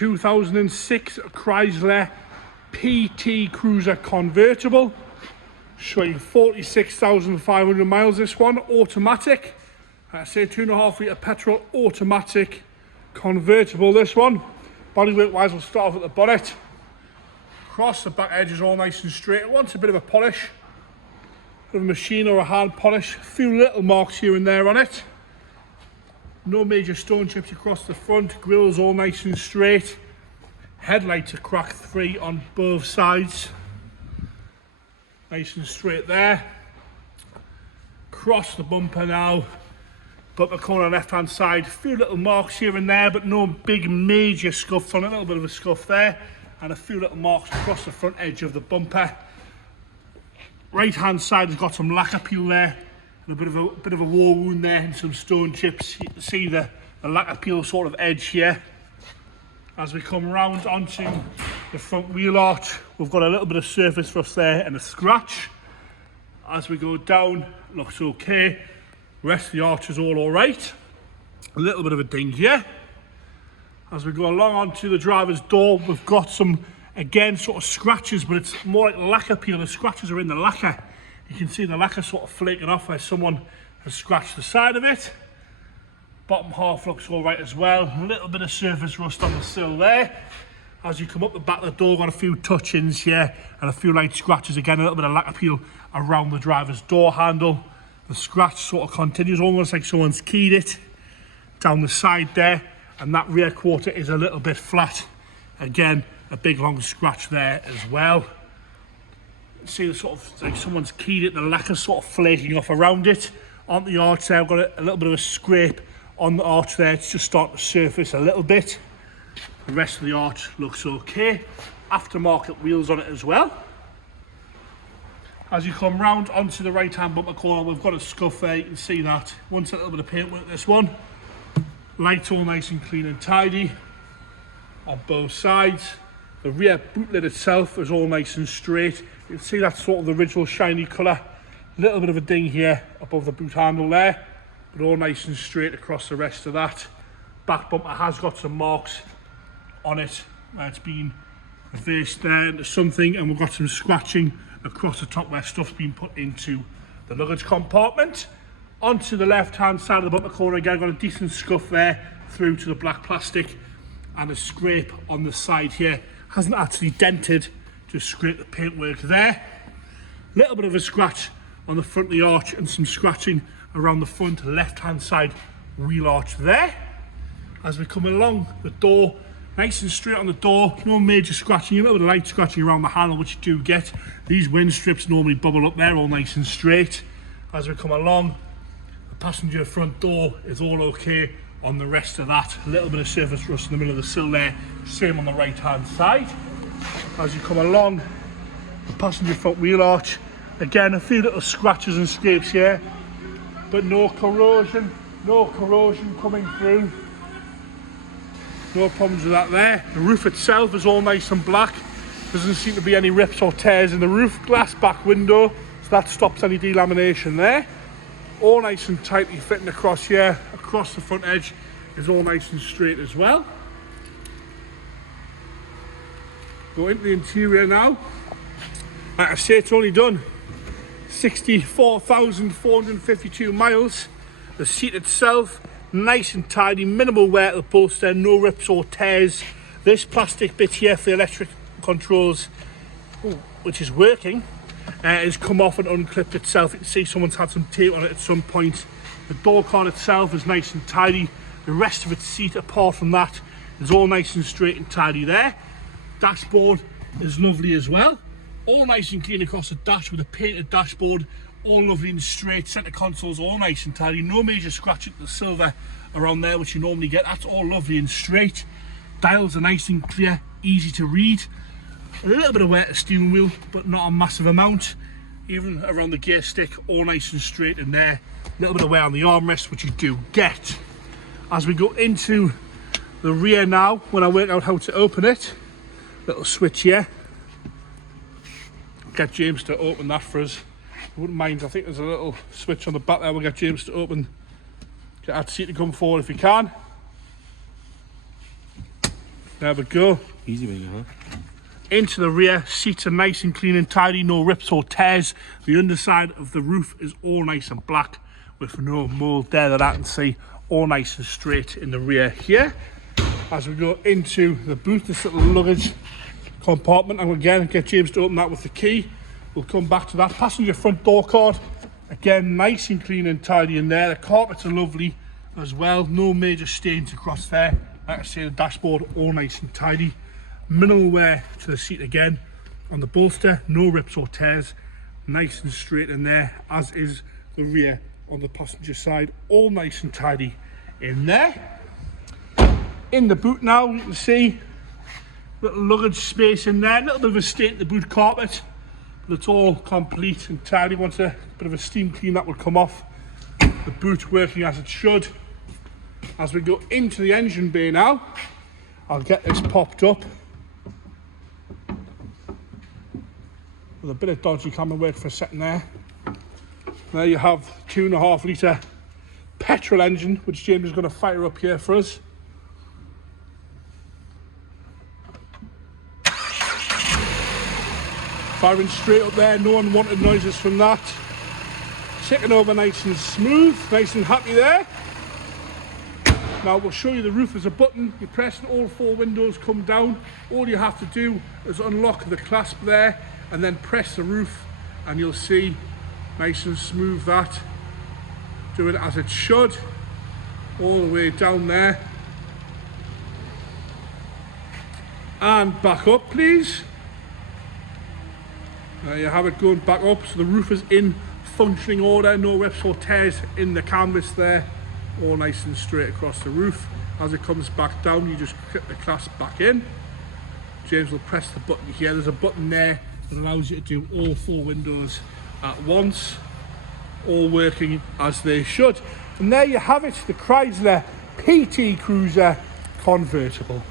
2006 Chrysler PT Cruiser convertible, showing 46,500 miles. This one, automatic. I say 2.5 litre petrol, automatic convertible. This one, bodywork wise, we'll start off at the bonnet. Across the back edge is all nice and straight. It wants a bit of a polish, bit of a machine or a hand polish. A few little marks here and there on it. No major stone chips across the front. Grill's all nice and straight. Headlights are crack free on both sides. Nice and straight there. Across the bumper now. Bumper corner left hand side. A few little marks here and there, but no big major scuffs on it. A little bit of a scuff there. And a few little marks across the front edge of the bumper. Right hand side has got some lacquer peel there. And a bit of a war wound there and some stone chips. You can see the lacquer peel sort of edge here. As we come round onto the front wheel arch, we've got a little bit of surface rust there and a scratch. As we go down, looks okay. The rest of the arch is all alright. A little bit of a ding here. As we go along onto the driver's door, we've got some, again, sort of scratches, but it's more like lacquer peel. The scratches are in the lacquer. You can see the lacquer sort of flaking off where someone has scratched the side of it. Bottom half looks all right as well. A little bit of surface rust on the sill there. As you come up the back of the door, got a few touch-ins here and a few light scratches. Again, a little bit of lacquer peel around the driver's door handle. The scratch sort of continues, almost like someone's keyed it down the side there. And that rear quarter is a little bit flat. Again, a big long scratch there as well. See the sort of like someone's keyed it, the lacquer sort of flaking off around it. On the arch there, I've got a little bit of a scrape on the arch there. It's just starting to surface a little bit. The rest of the arch looks okay. Aftermarket wheels on it as well. As you come round onto the right hand bumper corner, we've got a scuff there. You can see that. Wants a little bit of paint work, this one. Lights all nice and clean and tidy on both sides. The rear boot lid itself is all nice and straight. You can see that's sort of the original shiny colour. A little bit of a ding here above the boot handle there, but all nice and straight across the rest of that. Back bumper has got some marks on it where it's been reversed there into something, and we've got some scratching across the top where stuff's been put into the luggage compartment. Onto the left hand side of the bumper corner again, got a decent scuff there through to the black plastic and a scrape on the side here. Hasn't actually dented, just scraped the paintwork there. Little bit of a scratch on the front of the arch and some scratching around the front left hand side wheel arch there. As we come along the door, nice and straight on the door, no major scratching, a little bit of light scratching around the handle, which you do get. These wind strips normally bubble up there, all nice and straight. As we come along, the passenger front door is all okay on the rest of that. A little bit of surface rust in the middle of the sill there, same on the right hand side. As you come along the passenger front wheel arch, again a few little scratches and scrapes here, but no corrosion coming through. No problems with that there. The roof itself is all nice and black. Doesn't seem to be any rips or tears in the roof. Glass back window, so that stops any delamination there. All nice and tightly fitting across here. Across the front edge is all nice and straight as well. Go into the interior now. Like I say, it's only done 64,452 miles. The seat itself, nice and tidy, minimal wear to the bolster, no rips or tears. This plastic bit here for the electric controls, which is working, has come off and unclipped itself. You can see someone's had some tape on it at some point. The door card itself is nice and tidy. The rest of its seat, apart from that, is all nice and straight and tidy there. Dashboard is lovely as well. All nice and clean across the dash with a painted dashboard. All lovely and straight. Centre console's all nice and tidy. No major scratching to the silver around there, which you normally get. That's all lovely and straight. Dials are nice and clear, easy to read. A little bit of wear to the steering wheel, but not a massive amount. Even around the gear stick, all nice and straight in there. A little bit of wear on the armrest, which you do get. As we go into the rear now, when I work out how to open it, little switch here. Get James to open that for us. I wouldn't mind. I think there's a little switch on the back there. We'll get James to open. Get that seat to come forward if you can. There we go. Easy when you Into the rear, seats are nice and clean and tidy, no rips or tears. The underside of the roof is all nice and black with no mould there that I can see, all nice and straight in the rear here. As we go into the boot, this little luggage compartment, and again, get James to open that with the key. We'll come back to that. Passenger front door card, again, nice and clean and tidy in there. The carpets are lovely as well, no major stains across there. Like I say, the dashboard, all nice and tidy. Minimal wear to the seat again. On the bolster, no rips or tears. Nice and straight in there, as is the rear on the passenger side. All nice and tidy in there. In the boot now, you can see little luggage space in there. A little bit of a stain in the boot carpet, but it's all complete and tidy. Once a bit of a steam clean, that will come off. The boot working as it should. As we go into the engine bay now, I'll get this popped up. With a bit of dodgy camera work for a second there. There you have 2.5 litre petrol engine, which James is going to fire up here for us. Firing straight up there, no unwanted noises from that. Taking over nice and smooth, nice and happy there. Now we'll show you the roof as a button. You press and all 4 windows come down. All you have to do is unlock the clasp there and then press the roof, and you'll see nice and smooth that. Do it as it should, all the way down there. And back up, please. There you have it, going back up. So the roof is in functioning order, no rips or tears in the canvas there. All nice and straight across the roof. As it comes back down, you just clip the clasp back in. James will press the button here. There's a button there that allows you to do all 4 windows at once, all working as they should. And there you have it, the Chrysler PT Cruiser convertible.